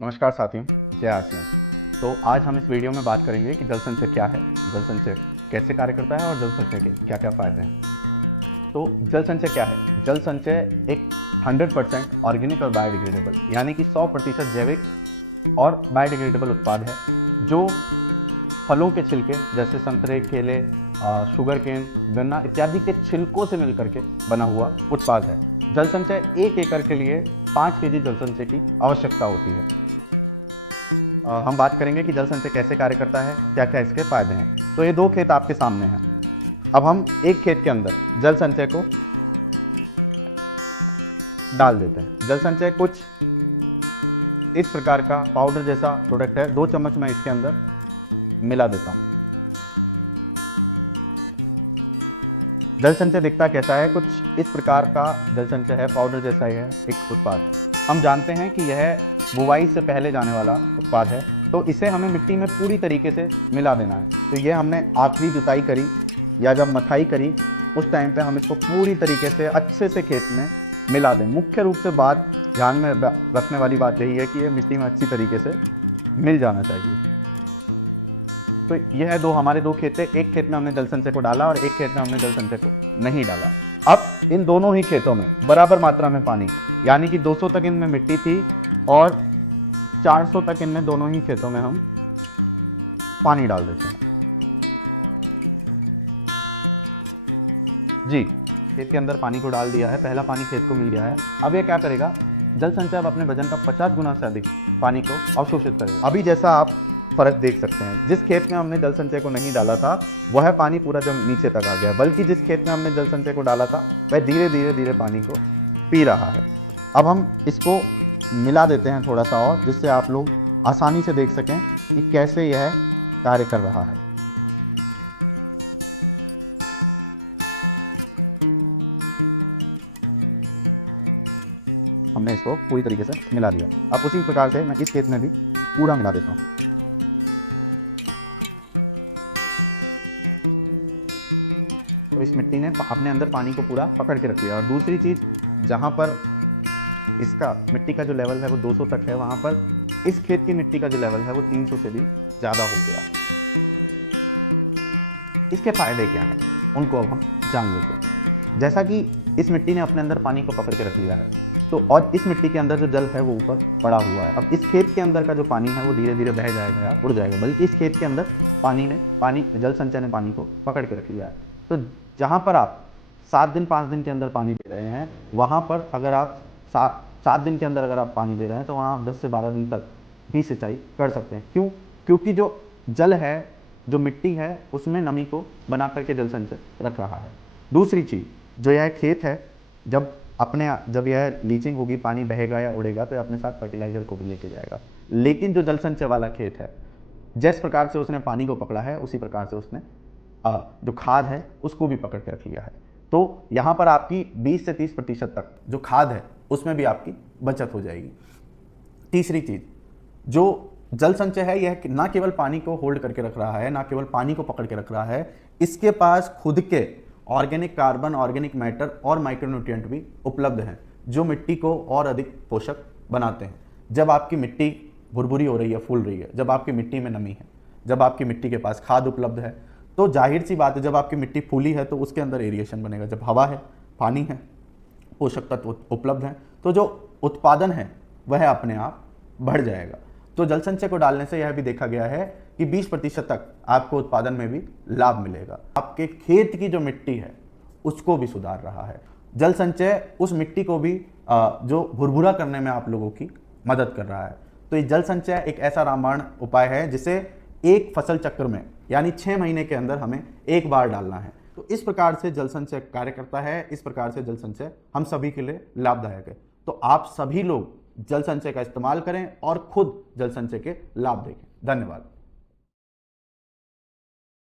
नमस्कार साथियों, जय आसियान। तो आज हम इस वीडियो में बात करेंगे कि जल संचय क्या है, जल संचय कैसे कार्य करता है और जल संचय के क्या क्या फ़ायदे हैं। तो जल संचय क्या है? जल संचय एक 100% ऑर्गेनिक और बायोडिग्रेडेबल यानी कि 100% जैविक और बायोडिग्रेडेबल उत्पाद है जो फलों के छिलके जैसे संतरे, केले, शुगर केन, गन्ना इत्यादि के छिलकों से मिलकर के बना हुआ उत्पाद है। जल संचय 1 एकड़ के लिए 5 केजी जल संचय की आवश्यकता होती है। हम बात करेंगे कि जल संचय कैसे कार्य करता है, क्या क्या इसके फायदे हैं। तो ये 2 खेत आपके सामने हैं। अब हम एक खेत के अंदर जल संचय को डाल देते हैं। जल संचय कुछ इस प्रकार का पाउडर जैसा प्रोडक्ट है। 2 चम्मच मैं इसके अंदर मिला देता हूँ। जल संचय दिखता कैसा है? कुछ इस प्रकार का जल संचय है, पाउडर जैसा ही है एक उत्पाद। हम जानते हैं कि यह बुवाई से पहले जाने वाला उत्पाद है, तो इसे हमें मिट्टी में पूरी तरीके से मिला देना है। तो ये हमने आखिरी जुताई करी या जब मथाई करी उस टाइम पे हम इसको पूरी तरीके से अच्छे से खेत में मिला दें। मुख्य रूप से बात ध्यान में रखने वाली बात यही है कि ये मिट्टी में अच्छी तरीके से मिल जाना चाहिए। तो यह है हमारे 2 खेत थे। एक खेत में हमने जल संचय को डाला और एक खेत में हमने जल संचय को नहीं डाला। अब इन दोनों ही खेतों में बराबर मात्रा में पानी, यानी कि 200 तक इनमें मिट्टी थी और 400 तक इनमें दोनों ही खेतों में हम पानी डाल देते हैं। जी, खेत के अंदर पानी को डाल दिया है, पहला पानी खेत को मिल गया है। अब ये क्या करेगा? जल संचय अब अपने वजन का 50 गुना से अधिक पानी को अवशोषित करेगा। अभी जैसा आप फर्क देख सकते हैं, जिस खेत में हमने जल संचय को नहीं डाला था वह पानी पूरा जब नीचे तक आ गया, बल्कि जिस खेत में हमने जल संचय को डाला था वह धीरे धीरे पानी को पी रहा है। अब हम इसको मिला देते हैं थोड़ा सा और, जिससे आप लोग आसानी से देख सकें कि कैसे यह कार्य कर रहा है। हमने इसको पूरी तरीके से मिला दिया। अब उसी प्रकार से मैं इस खेत में भी पूरा मिला देता हूँ। तो इस मिट्टी ने अपने अंदर पानी को पूरा पकड़ के रख लिया। और दूसरी चीज़, जहाँ पर इसका मिट्टी का जो लेवल है वो 200 तक है, वहाँ पर इस खेत की मिट्टी का जो लेवल है वो 300 से भी ज़्यादा हो गया। इसके फायदे क्या हैं उनको अब हम जान लेते हैं। जैसा कि इस मिट्टी ने अपने अंदर पानी को पकड़ के रख लिया है, तो और इस मिट्टी के अंदर जो जल है वो ऊपर पड़ा हुआ है। अब इस खेत के अंदर का जो पानी है वो धीरे धीरे बह जाएगा या उड़ जाएगा, बल्कि इस खेत के अंदर जल संचय ने पानी को पकड़ के रख लिया है। तो जहाँ पर आप 7 दिन 5 दिन के अंदर पानी दे रहे हैं, वहाँ पर अगर आप 7 दिन के अंदर अगर आप पानी दे रहे हैं तो वहाँ आप 10 से 12 दिन तक ही सिंचाई कर सकते हैं। क्यों? क्योंकि जो जल है, जो मिट्टी है, उसमें नमी को बना करके जल संचय रख रहा है। दूसरी चीज़, जो यह खेत है, जब यह लीचिंग होगी, पानी बहेगा या उड़ेगा तो यह अपने साथ फर्टिलाइजर को भी लेके जाएगा। लेकिन जो जल संचय वाला खेत है, जिस प्रकार से उसने पानी को पकड़ा है उसी प्रकार से उसने जो खाद है उसको भी पकड़ के रख लिया है। तो यहाँ पर आपकी 20 से 30% तक जो खाद है उसमें भी आपकी बचत हो जाएगी। तीसरी चीज़, जो जल संचय है यह ना केवल पानी को होल्ड करके रख रहा है, ना केवल पानी को पकड़ के रख रहा है, इसके पास खुद के ऑर्गेनिक कार्बन, ऑर्गेनिक मैटर और माइक्रोन्यूट्रिएंट भी उपलब्ध हैं जो मिट्टी को और अधिक पोषक बनाते हैं। जब आपकी मिट्टी भुरभुरी हो रही है, फूल रही है, जब आपकी मिट्टी में नमी है, जब आपकी मिट्टी के पास खाद उपलब्ध है, तो जाहिर सी बात है जब आपकी मिट्टी फूली है तो उसके अंदर एरिएशन बनेगा। जब हवा है, पानी है, पोषक तत्व उपलब्ध हैं, तो जो उत्पादन है वह अपने आप बढ़ जाएगा। तो जल संचय को डालने से यह भी देखा गया है कि 20% तक आपको उत्पादन में भी लाभ मिलेगा। आपके खेत की जो मिट्टी है उसको भी सुधार रहा है। जल संचय उस मिट्टी को भी जो भुरभुरा करने में आप लोगों की मदद कर रहा है। तो ये जल संचय एक ऐसा रामबाण उपाय है जिसे एक फसल चक्र में यानी 6 महीने के अंदर हमें एक बार डालना है। तो इस प्रकार से जल संचय कार्य करता है। इस प्रकार से जल संचय हम सभी के लिए लाभदायक है। तो आप सभी लोग जल संचय का इस्तेमाल करें और खुद जल संचय के लाभ देखें। धन्यवाद।